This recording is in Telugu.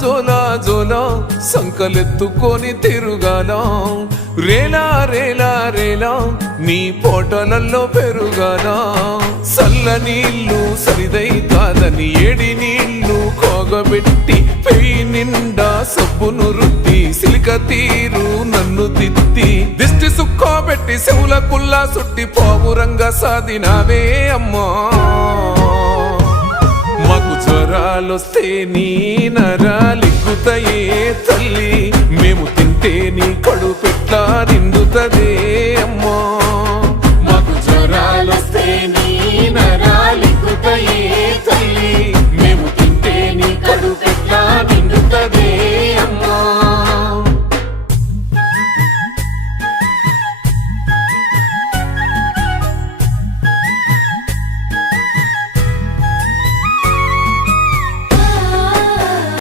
జోలా జోలా సంకలెత్తుకొని తిరుగాల రేలా రేలా రేలా నీ పోటలల్లో పెరుగాల సల్ల నీళ్ళు సరిదై కాదని ఏడి నీళ్ళు కోగబెట్టి పెయి నిండా సబ్బును రుద్ది సిలిక తీరు నన్ను తిత్తి దిష్టి సుక్కోబెట్టి చెవుల కుల్లా సుట్టి పావురంగా సాదినావే అమ్మా మాకు జ్వరాలొస్తే నీ నరాలిక్కుతాయే తల్లి